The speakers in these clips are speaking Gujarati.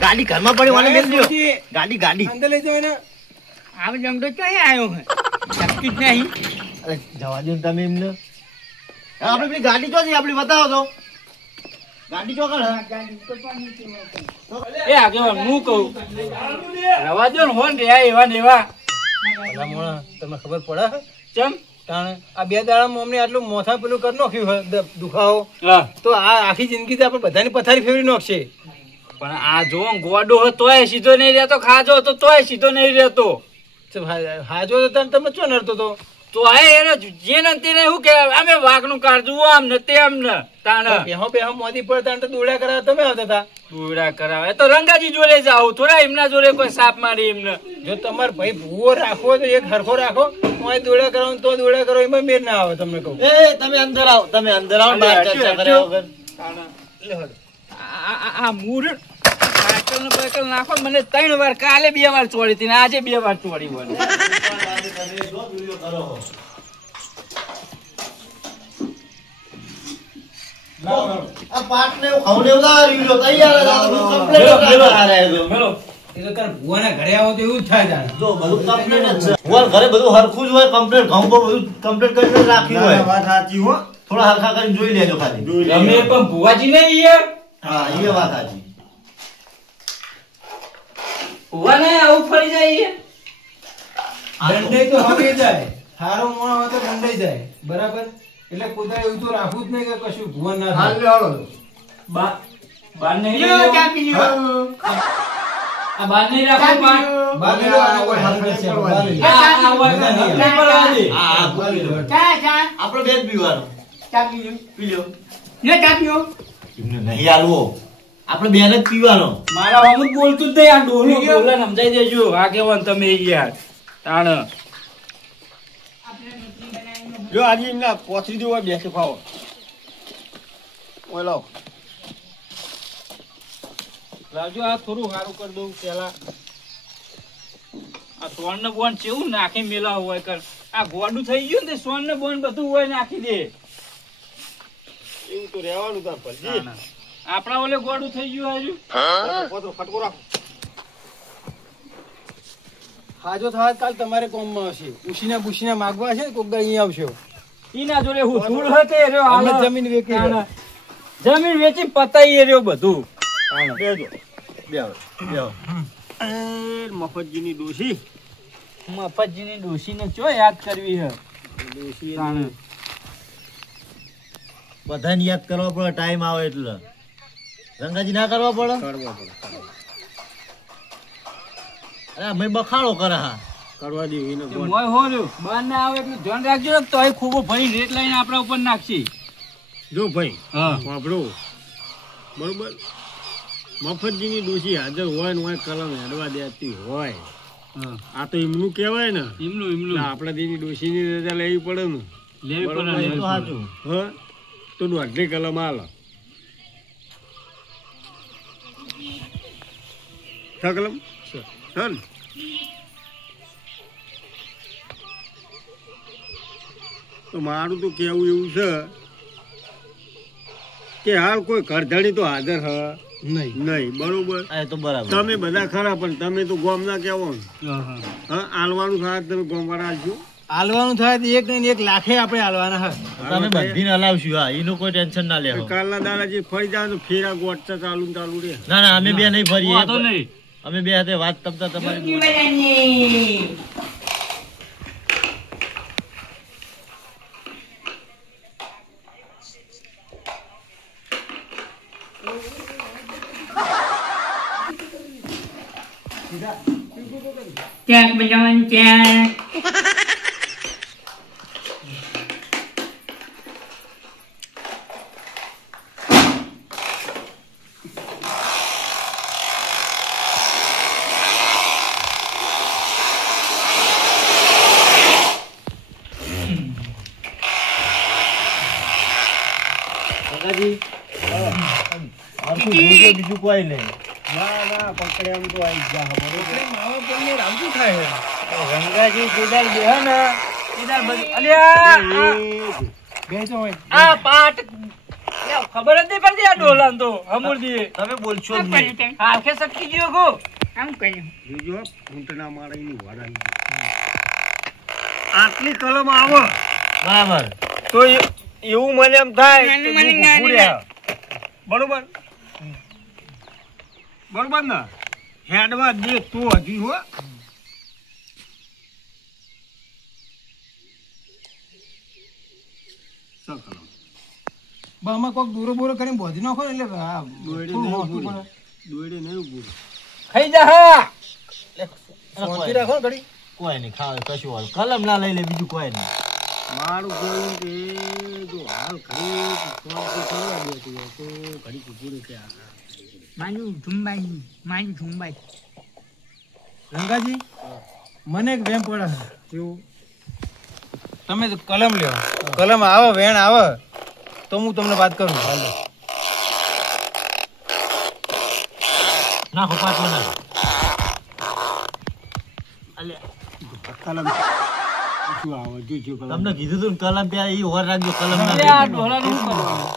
ગાડી ઘરમાં પડી મને મેલ દો ગાડી અંદર લઈ જાવ ને આ જંગડો ક્યાં આવ્યો હે શક્તિ જ નહીં અરે જવા દો તમે એમને આપણે પેલી ગાડી જો છે આપણી બતાવો તો ગાડી જો કર એ આગેવાન હું કહું રવા દો ને હોન રે એવા ને એવા તમને ખબર પડે ચમ તાણે આ 2 દાડામાં અમને આટલું મોથા પેલું કરી નાખ્યું દુખાવો હા તો આ આખી જિંદગી આપણે બધાની પથારી ફેરવી નાખશે પણ આ જો ગોડો હોય તોય સીધો નહીં રહેતો ખાજો તો તોય સીધો નહીં રહેતો હાજો તો તમે ચો નડતો તો તો આ એને જે ને તેને શું કે અમે વાઘનું કાઢવું આમ ને તેમ ને તાણે પેહો મોદી પર તાણ તો દોડા કરાવવા તમે આવતા હતા દોડા કરાવે તો રંગાજી જોડે જાવ થોડા એમના જોડે કોઈ સાપ મારી એમને જો તમારે ભાઈ ભૂવો રાખવો તો એક હરખો રાખો હું દોડા કરાવો તો દોડા કરો એમાં મેર ના આવે તમને કહું એ તમે અંદર આવો બહાર ચર્ચા કર્યા વગર આ મૂર સાયકલ ને બાયકલ નાખો મને 3 વાર કાલે 2 વાર ચોડી હતી ને આજે 2 વાર ચોડી મને આ પાટ ને ખવને ઉતારી લો તૈયાર જ આ બધું કમ્પ્લીટ આ રહે તો એ તો તાર ભૂવાના ઘરે આવો તો એવું જ થાય જાણે જો બધું કમ્પ્લીટ જ છે ભૂવા ઘરે બધું હરખું જ હોય કમ્પ્લીટ ઘઉં બધું કમ્પ્લીટ કરીને રાખ્યું હોય વાત સાચી હો થોડા હરખા કરીને જોઈ લેજો ખાલી તમે પણ ભુવાજી ને યાર હા એ વાત સાચી ભુવા ને આવું ફરી જાય દંડે તો હવે જાય સારો મોણો હોય તો દંડે જાય બરાબર એટલે પોતા એવું તો રાખવું જ નહીં કે કશું ભુવન ના થાય બાર નહીં આ બાર નહીં રાખો બાર લો આનો કોઈ હાલ કરશે આપણો બેન પીવાનો પી લો એમને નહીં આલવો આપણે બેન જ પીવાનો મારા હમ જ બોલતું જ નહીં આ ડોલું બોલા સમજાઈ દેજો આ કેવન તમે યાર તાણ જો આજે એમના પોથરી દેવા બેસે ખાવો ઓય લાવ રાજુ આ થોડું સારું કરી દઉં પેલા આ સોન ને બોન કેવું નાખી મેલા હોય કર આ ગોડું થઈ ગયું ને સોન ને બોન બધું હોય નાખી દે એવું તો રહેવાનું તાર પરજી આપણા ઓલે ગોડું થઈ ગયું હજુ પોતરો ફટકો રાખો હાજો થાય કાલ તમારે કોમમાં આવશે ઉશીના બુશીના માગવા છે કોક દા અહીં આવશો ઈના જોડે હું ધૂળ હતે રહ્યો અમે જમીન વેચી જમીન વેચી પતાઈ રહ્યો બધું બેજો બેહો મફતજીની ડોશી મફતજીની ડોશીને ચો યાદ કરવી હે ડોશી બધાને યાદ કરવા પડે ટાઈમ આવે એટલે રંગાજી ના કરવા પડે અરે અમે બખાડો કરે હા કરવા દેવી ને મોય હોર્યો બાર ના આવે એટલે ધ્યાન રાખજો ને તો એ ખૂબો ભરી રેટ લઈને આપણા ઉપર નાખશી જો ભાઈ હા વાપરો બરોબર મફતજીની ડોશી હાજર હોય ને હોય કલમ હેડવા દેતી હોય આ તો એમનું કહેવાય ને એમનું આપણા દેની ડોશીની રજા લેવી પડે ને લેવી પડે સાચું હા તો દોઢી કલમ હાલ છ કલમ ચાલ તો મારું તો કેવું એવું છે કે હાલ કોઈ ઘરધણી તો હાજર હ નહીં બરોબર તો બરાબર તમે બધા ખરા પણ તમે તો ગોમ ના કેવો હા આલવાનું થાય તમે ગોમ વાળા આલજો હાલવાનું થાય તો 1 ને 1 લાખે આપણે હાલવાના હે તમે બધીને હલાવશું હા એનું કોઈ ટેન્શન ના લેવો કાલના દાડા જે ફરી જાય તો ફેરા ગોટ ચાલુ રે ના અમે બે નહીં ફરીએ વાતો નહીં અમે બે હાથે વાત તમતા તમારી Cak bejong cak. બીજું કોઈ નહીં ના પકડે એમ તો આવી જા માવા કોઈને રામતું થાય રંગાજી કેદાર બેહ ને કેદાર અલ્યા બેસો હોય આ પાટ લ્યો ખબર જ નહીં પડતી આ ડોલાન તો હમુરદી તમે બોલશો જ નહીં. હાલકે સટકી ગયો ગો આમ કહ્યું બીજો ઊંટના માળાની વાડાની આટલી કલમ આવે બરાબર. તો એવું મને એમ થાય કે મને દુઃખ નાની ભૂર્યા. બરોબર બરોબર ને હેડવા દે તો હજી હો શું કલમ? આમાં કોક દૂરો બોરો કરીને બોધી નાખો ને એટલે હા, દોયડે થોડું નહીં મોટું ઉભું. પડે. દોયડે નહીં ઉભું. ખાઈ જા હા શાંતિ રાખો ને ઘડી. કોઈ નહીં ખાવે કશું હાલ કલમ ના લઈ લે બીજું કોઈ નહીં. મારું કહેવું કે જો હાલ ઘડી શાંતિ કરવા દેતું હોય તો ઘડી ઉભું રહે આ. માની ઝુંબાઈ રંગાજી મને એક વેમ પડે છે. કેવું? તમે તો કલમ લ્યો, કલમ આવે વેણ આવે તો હું તમને વાત કરું. હાલો નાખો પાછો નાખો. કલમ શું આવે જોજો કલમ. તમને કીધું તું ને કલમ ત્યાં ઈ ઓર રાખજો કલમ ના આ લઈ. ડોલાનું શું કરવાનું?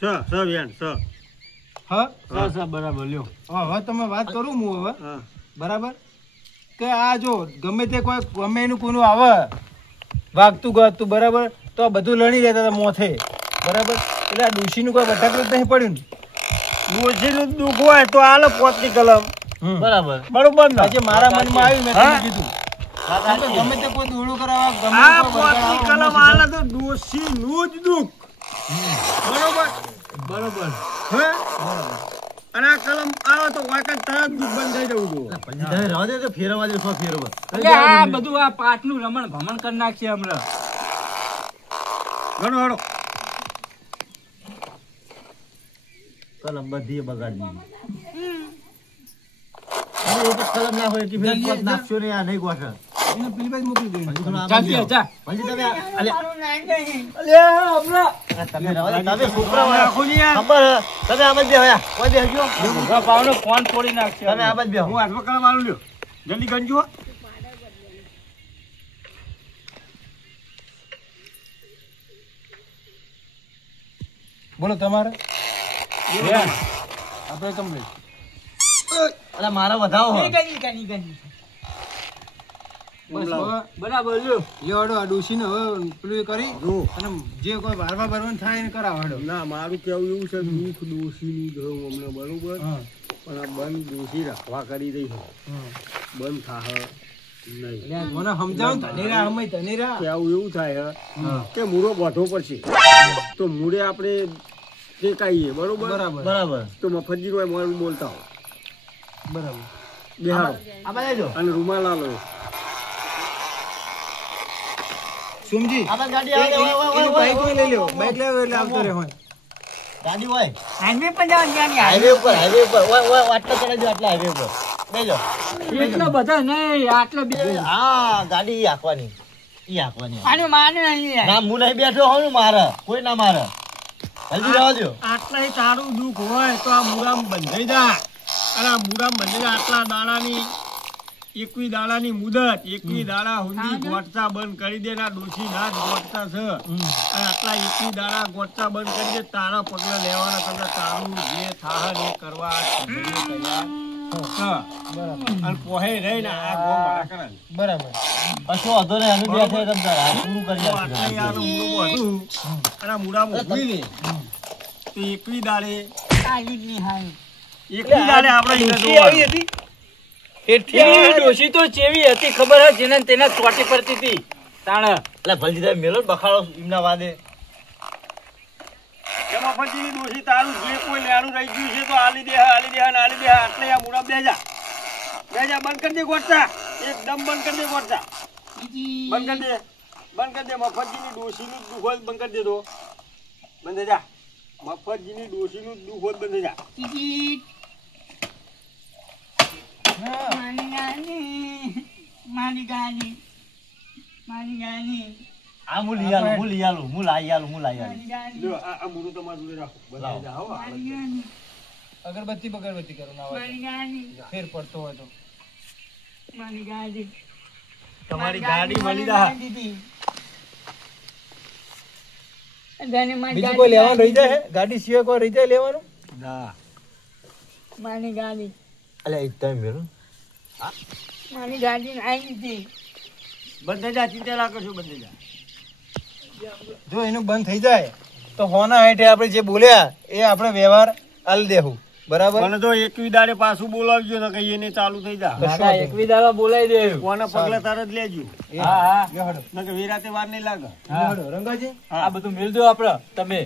સ બેન સ. હા બરાબર લ્યો. હવે તમે વાત કરું હું હવે હા બરાબર કે આ જો ગમે તે કોઈ ગમે એનું કોઈનું આવે વાગતું ગાતું બરાબર તો આ બધું લડી રહેતા હતા મોથે બરાબર એટલે આ ડોશીનું કોઈ બટાકલું જ નહીં પડ્યું ને. ડોશીનું દુઃખ હોય તો આલે પોતની કલમ. બરાબર. બરોબર ને? આજે મારા મનમાં આવ્યું મેં તમને કીધું વાત કેમ કે સાચી. ગમે તે કોઈ દોડું કરાવવા ગમે આ તે કોઈ પોતની બગાડવા, કલમ આલે તો ડોશીનું જ દુઃખ. બરોબર બરોબર હે? અને આ કલમ આવે તો વાકણ તરત દુઃખ બંધ થઈ જવું જોઈએ. પછી તમે રહેવા દે તો ફેરવા દે સો ફેરવા. એટલે આ બધું આ પાટનું રમણ ભમણ કરી નાખીએ હમણાં ઘણો હાડો. કલમ બધી બગાડી દીધી. અરે એ તો કલમ ના હોય કે ફેર જલ્દી, પોત નાખશો ને આ નહીં ગોઠે. એને પેલી બાજુ મોકલી દઉં. પછી થોડું આમાં ચાલતી બેહો. જા. પછી તમે અલ્યા, અલ્યા હમણાં તમે રહેવા દે. તમે છોકરા હોય. નાખો ને યાર. ખબર હે? તમે આમ જ બેહો યાર. કોઈ બેહજો. ભૂખા પાવનો ફોન તોડી નાખશે તમે આમ જ બેહો. હું હાથમાં કલમ આલું લ્યો. જલ્દી ગણજો. બોલો તમારે બેન. આપણે કમ્પ્લીટ અલા મારા વધાવો હો. બસ હવે બરાબર લ્યો લ્યો હડો આ ડોશીને હવે પેલું એ કરી જો. અને જે કોઈ વારવા ભરવાનું થાય એને કરાવો હડો. ના મારું કેવું એવું છે દુઃખ દોશીનું જ હું હમણાં બરોબર હા પણ આ બંધ દોશી રાખવા કરી રહી છે હા બંધ થાહ નહીં. એટલે મને સમજાવો ને ધનેરા હમે ધનેરા. કેવું એવું થાય હા કે મૂળો બાંધવો પડશે તો મૂળે આપણે ટેકાઈએ બરોબર બરાબર બરાબર. તો મફતજી નો મોડું બોલતા હો બરાબર બેહાડો આ બાજુ આવજો. અને રૂમાલ આલો. સુમજી આ બાજુ ગાડી આવે. ઓય, ઓય, ઓય, બાઈક ઓય, લઈ લ્યો ઓય, બાઈક લેવો એટલે આવતો રહે હોય. ગાડી હોય. હાઈવે પર જવાનું ત્યાં નહીં. હાઈવે ઉપર હાઈવે ઉપર. ઓય, ઓય, આટલા ચડાવજો આટલા હાઈવે ઉપર. બેજો. એટલા બધા નહીં આટલા બે હા ગાડી ઈ હાંકવાની. ઈ હાંકવાની. આનું માને નહીં ના હું નહીં બેઠો હોઉં ને મારે કોઈ ના મારે. જલ્દી રહેવા દો. આટલાય તારું દુઃખ હોય તો આ મૂળામાં બંધાઈ જા અને આ મૂળામાં બંધાઈ જા. આટલા દાડાની 21 દાડાની મુદત 21 દાડા સુધી ગોટતા બંધ કરી દે. ના ડોશી ના જ ગોટતા છે અને આટલા 21 દાડા ગોટતા બંધ કરી દે. તારા પગલા લેવાના કરતા તારું જે થાહ ને કરવા આ છોકરીઓ તૈયાર છે. અને પોહે રહીને આ ગોમ મારા કરે. બરાબર કશો વાંધો નહીં અમે બેઠા તમ તારે. આ પૂરું કરી તો આટલા યાર મૂળો હતું અને આ મૂળામાં ઊભી ને તો 21 દાડે 21 દાડે આપણે એને જોવાનું. એવી ડોશી તો ચેવી હતી ખબર હે જેને તેના ચોટી પડતી હતી તાણ એટલે ભલજી તમે મેલો ને બખાડો એમના વાદે. એમાં પછી ડોશી તારું જે કોઈ લેણું રહી ગયું છે તો આલી દે ને આલી દે. આટલે આ મૂળા બેજા બંધ કરી દે ગોટતા. એકદમ બંધ કરી દે ગોટતા. બંધ કરી દે મફતજીની ડોશીનું દુઃખ હોય બંધ કરી દે. તો બંધ થઈ જા. મફતજીની ડોશીનું દુઃખ હોય બંધ થઈ જા. આ હું લઈ આલું, હું લઈ આલું, હું લાઈ આલું, હું લાઈ આલું. લ્યો આ મૂળું તમારા જોડે રાખો. બંધ થઈ જા. હો અગરબત્તી બગરબત્તી કરો ના હોય ફેર પડતો હોય તો. તમારી ગાડી મળી જા. જાને મારી બીજું ગાડી કોઈ લેવાનું રહી જાય આવી હે? ગાડી સિવાય કોઈ રહી જાય લેવાનું? ના ગઈ. મારી ગાડી અલ્યા એક ટાઈમ મેળો મારી ગાડી આવી ગઈ. બંધ જા, ચિંતા ના કરશો, બંધ જા. જો એનું બંધ થઈ જાય તો હોના હેઠે આપણે જે બોલ્યા એ આપણે વ્યવહાર આલ દેવું, બરાબર? મને તો એકવી દાડે પાછું બોલાવજો ને કઈ એને ચાલુ થઈ જા. દાદા એકવી દાડા બોલાવી દે. કોના પગલે તરત લેજો. હા હા લ્યો હેડો. નકર વિરાતે વાર નહીં લાગે. લ્યો હેડો. રંગાજી આ બધું મેલ દો આપડે. તમે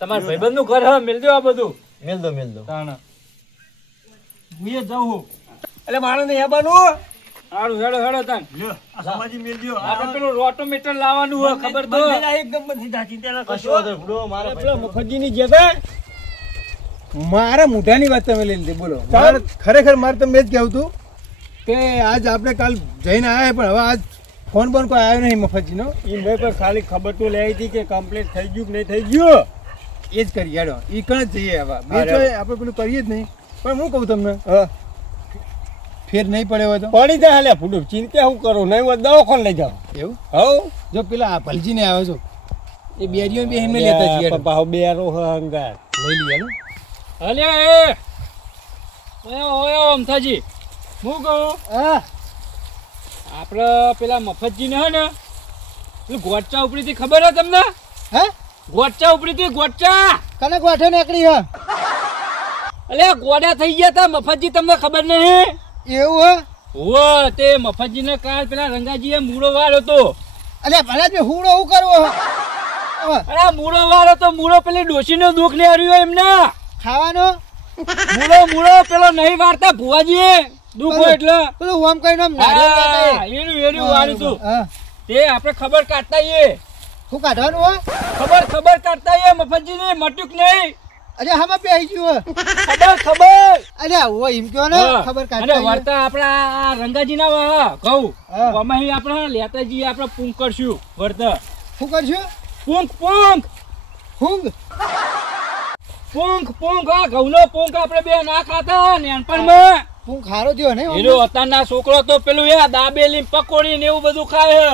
તમારા ભાઈબંધ નું ઘર હા મેલ દો આ બધું. મેલ દો તાણા હું એ જાઉં છું. એટલે મારે નહીં આવવાનું. હારું હેડો હેડો તાન. લ્યો, આ સમાજી મેલ દ્યો. આપણે પેલું રોટોમીટર લાવવાનું હોય ખબર તો. બંધ જા, એકદમ બંધ થઈ જા, ચિંતા ના કશો કરશો. વાંધો નહીં, ભૂડો મારા પેલા મફતજીની જે છે, મારા મુઢાની વાત તમે લઈ લીધી, બોલો. ખરેખર મારે તમને જ કહેવું હતું કે આજ આપણે કાલ જઈને આવ્યા પણ હવે આજ ફોન બોન કોઈ આવ્યો નહીં મફતજીનો. ઈ મેં પણ ખાલી ખબર તો લઈ હતી કે કમ્પ્લીટ થઈ ગયું કે નહીં થઈ ગયું. એ જ કરીએ હેડો. એ કણ જ જઈએ હવે. હા, આપણે પેલું કરીએ જ નહીં. પણ હું કહું તમને, હા. ફેર નહીં પડે હોય તો પડી જાય હાલે ફૂટું, ચિંતા હું કરું, નહીં હોય દવાખાને લઈ જાઓ. એવું હવ જો પેલા ભલજીને આવે છો એ બેરીઓ બે એમને લેતા જઈએ હેડો. પપ્પા બેરો હંગાર લઈ લઈએ હેડો. અલે ઓય અમથાજી હું કહું હા આપડે પેલા મફતજી ને હે ને પેલું ગોચા ઉપરી થી ખબર હે તમને? હે ગોચા ઉપરી થી ગોચા કને ગોઠે નીકળી હા અલે ગોડા થઈ ગયા તા મફતજી, તમને ખબર નહીં? એવું હે ઓ તે મફતજી ને કાલ પેલા રંગાજી એ મૂળો વાળો હતો. અલે ભલા બે હુડો હું કરવો હે? અરે મૂળો વાળો તો મૂળો પેલી ડોશી નું દુઃખ ને હર્યું એમને. ખાવાનો મૂળો પેલો નહીં વાળતા ભુવાજી દુઃખ હોય એટલે પેલું ઓમ કઈ નામ નારિયેળ લેતા એ. એનું વાળું તું. હા તે આપણે ખબર કાઢતા એ શું કાઢવાનું હે? ખબર કાઢતા એ મફતજી ને મટ્યુક નહીં. અરે હામાં પેહી ગયું હે. ખબર અરે ઓ એમ કયો ને ખબર અને કાઢતા વાર્તા આપણા રંગાજી ના કહું હા. આમાં આપણે લેતા જઈએ, આપણે પૂંખ કરશું વર્તા. શું કરશું? પૂંખ હુંગ હા ઘઉંનો પૂંખ આપણે બે ના ખાતા નાનપણમાં. હું ખારો થયો ને એનો અત્યારના છોકરો તો પેલું એ દાબેલી પકોડી ને એવું બધું ખાય.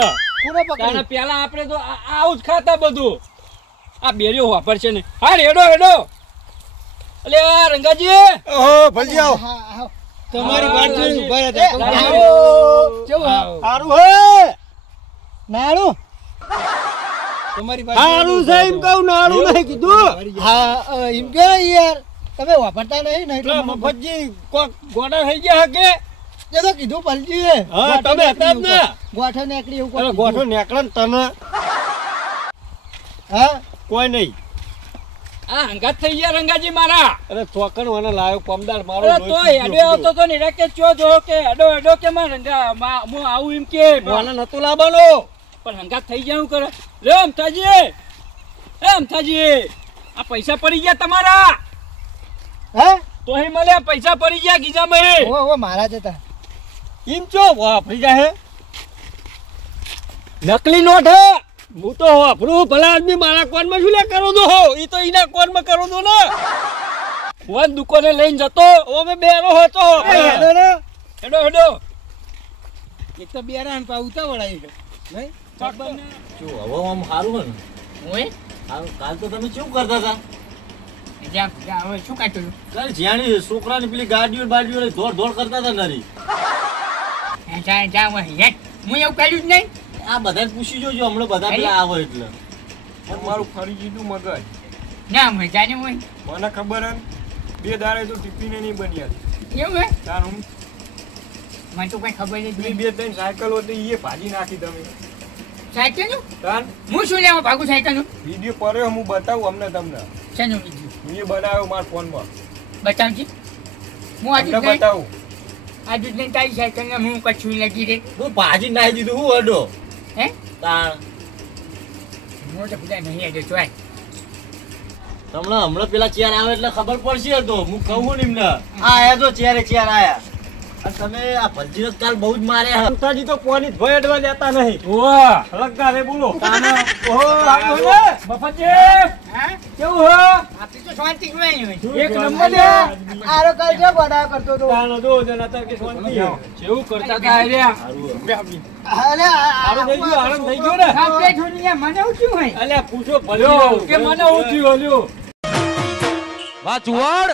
પૂરો પકડી પેલા આપણે તો આવું જ ખાતા બધું. આ બેરીઓ વાપર છે ને. હા હેડો અલે આ રંગાજી ઓહો ભલજી આવો. હા હા તમારી વાત જોઈ લાલજી. ઉભા રહેતા. લાલજી. કેવું હે? હારું હે, નાળું તમારી વાત હારું છે એમ કહું ને, હારું નહીં કીધું. હા એમ કે યાર તમે વાપરતા નહીં ને એટલે પેલા મફતજી કોક ગોડા થઈ ગયા હકે. એ તો કીધું પલજી હા, તમે હતા જ ને. ગોઠો નીકળી એવું અરે કોઈ ગોઠો કીધું. નીકળે ને તને હા કોઈ નહીં. આ હંગાત થઈ ગયા રંગાજી મારા. અરે ચોકન મને લાવ્યો પમદાર મારો અરે તો હેડો આવતો તો ને કે ચો જો કે હેડો કે માં રંગા હું આવું એમ કે મને નતું લાવવાનો. પણ હંગાત થઈ જાય કરે રે અમથાજી આ પૈસા પડી ગયા તમારા. હે તો હી મળે પૈસા પડી ગયા ગીજામાં. ઓ મારા જ હતા. એમ ચો વાપરી જાય હે? નકલી નોટ હે. હું તો વાપરું, ભલા આદમી મારા કોનમાં શું લે કરો દો હો, ઈ તો ઈના કોનમાં કરો દો ને. વન દુકાને લઈને જતો ઓમે બેરો હતો. હેડો ને હેડો એક તો બેરાન પા ઉતાવળ આવી ગયો નહીં શું હવે આમ સારું હે ને? કાલ તો તમે શું કરતા હતા? શું કાઢ્યું કાલ જ્યાંની છોકરાની પેલી ગાડીઓ બાડીઓ લઈ દોડ કરતા હતા નરી. હું એવું કર્યું જ નહીં. આ બધાને પૂછી જોજો, હમણાં બધા પેલા આવે એટલે. મારું ફરી જીતું મગજ. ના મજાને હોય મને ખબર હે, બે દાડે તો ટિફિને નહીં બન્યા. એવું હે તાર હું મને તો કઈ ખબર જ પેલી બે ત્રણ સાયકલ હતી એ ભાજી નાખી તમે. સાયકલ નું તાર હું શું લેવા ભાગું સાયકલ નું વિડીયો પડ્યો હું બતાવું અમને તમને. શેનું બીજું હું એ બનાવ્યો મારા ફોનમાં. બતાવજી. હું તમને બતાવું. આજુ જ નહીં તારી સાયકલ ને હું કચ્છું લગી રે. તું ભાજી નાખી દીધું હું અડો હે તાણ. હું તો બધા નહીં આજે ચોય. તમને હમણાં પેલા ચેર આવે એટલે ખબર પડશે તો હું કહું ને એમને. આ આયા તો ચેર આયા. અને તમે આ ભલજીને કાલ બહુ જ માર્યા. અંતાજી તો પોની ભય અડવા દેતા નહીં. ઓહ લગા રે બોલો. તાનો ઓહો, લાગો ને. મફતજી કેવું હે? આપી તો શાંતિ જ નહીં હોય. એક નંબર લે. આરો કાલ છે ગોડા કરતો તો તાનો જો જણા હતા કે શાંતિ છે. જેવું કરતા હતા આ રહ્યા. અલે આરામ થઈ ગયો, આરામ થઈ ગયો ને. આપણે જોઈને મને શું થયું હોય? અલ્યા પૂછો લ્યો, કે મને હું થયું લ્યો. વાહ ચુવાડ